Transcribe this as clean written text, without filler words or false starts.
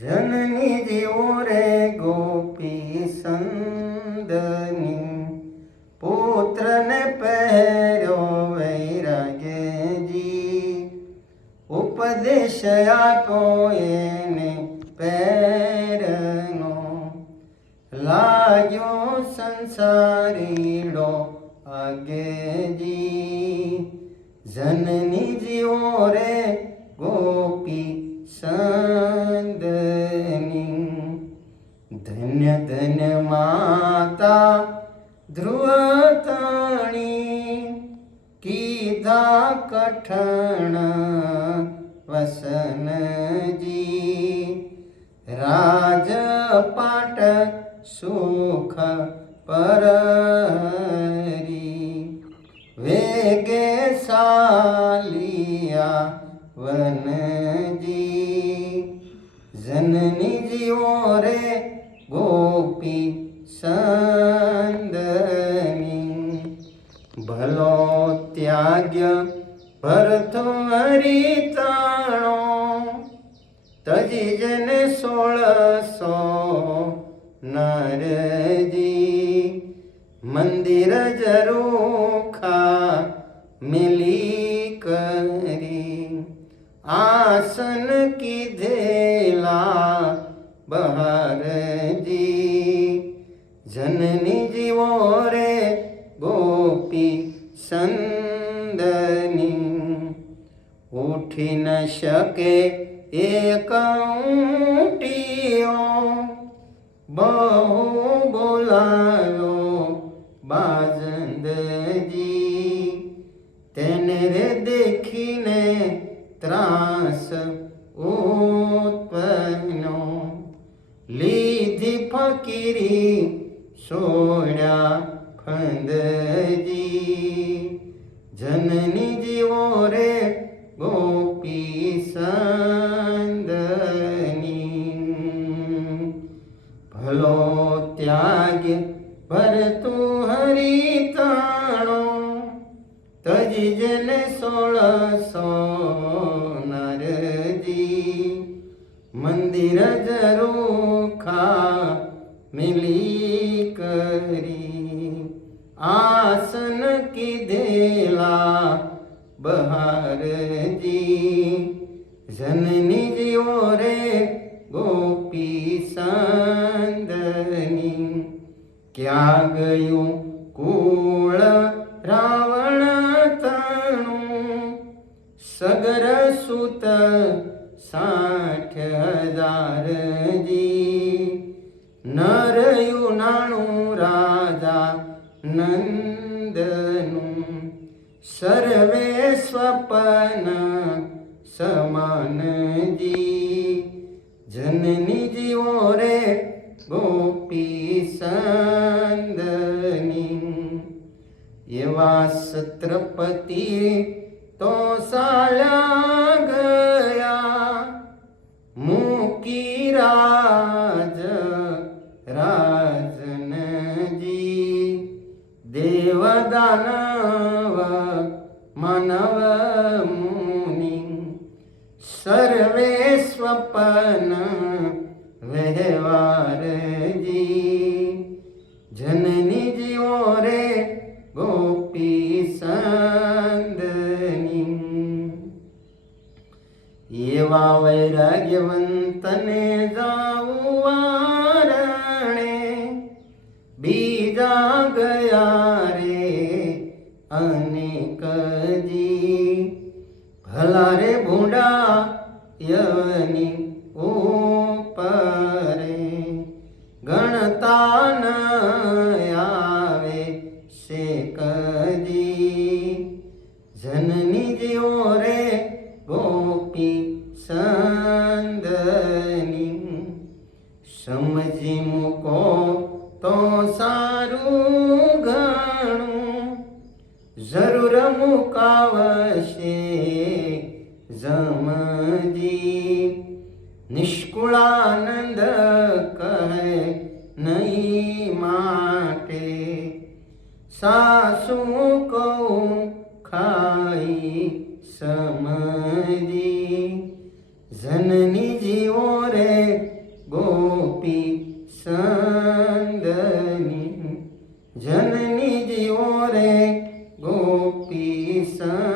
जननी जीवो रे गोपी संदनी पुत्र ने पहरो वैराग्य जी उपदेश आपो एने पैरनो लाग्यो संसारीडो आगे जी जननी जीवो रे गोपी संदनी धन्य धन्य माता ध्रुवताणी कीधा कठण वसन जी राजपाट सुख परहरी वेगे सालिया वन जी जननी जीवो रे गोपी संदनी भलो त्याग्य भरतो हरिताणो तजी जन 1600 नरजी मंदिर जरूखा मिली करी आसन कीधेला बहार जी जननी जीवो रे गोपी संदनी उठी न शके एक ऊँटियो बहु बोलायो बाजंद जी तेने रे देखीने त्रास उत्पन्नो लीधी फकीरी सोड्या खंदजी जननी जीवो रे गोपी संदनी भलो त्याग भरतु हरिताणो तजी जन 1600 नरजी मंदिर जरूखा मिली करी आसन कीधेला बहार जी जननी जीवो रे गोपी संदनी क्या गयो कूल रावण तणु सगर सुत 60,000 जी नर युनाणु राजा नंदनु सर्वे स्वपन समान जी जननी जीवो रे गोपी संदनी एवा छत्रपति तो साल्या गया मुकी राज राजन जी देवदानव मानव मुनि सर्वे स्वपन व्यवहार जी जननी जीवो रे गोपी संदनी एवा वैराग्यवंतने जाऊ वारणे बीजा गया रे अनेक जी भला रे भूंडा यवनी ऊपरे गणता न आवे शेकजी जननी जीवो रे गोपी संदनी समझी मुको तो सारू घणु जरूर मुकावशे जमजी निष्कुळानंद कहे नहीं माटे सासू को खाई समझी जननी जीवो रे સંદની જનની જીવો રે ગોપી સંદ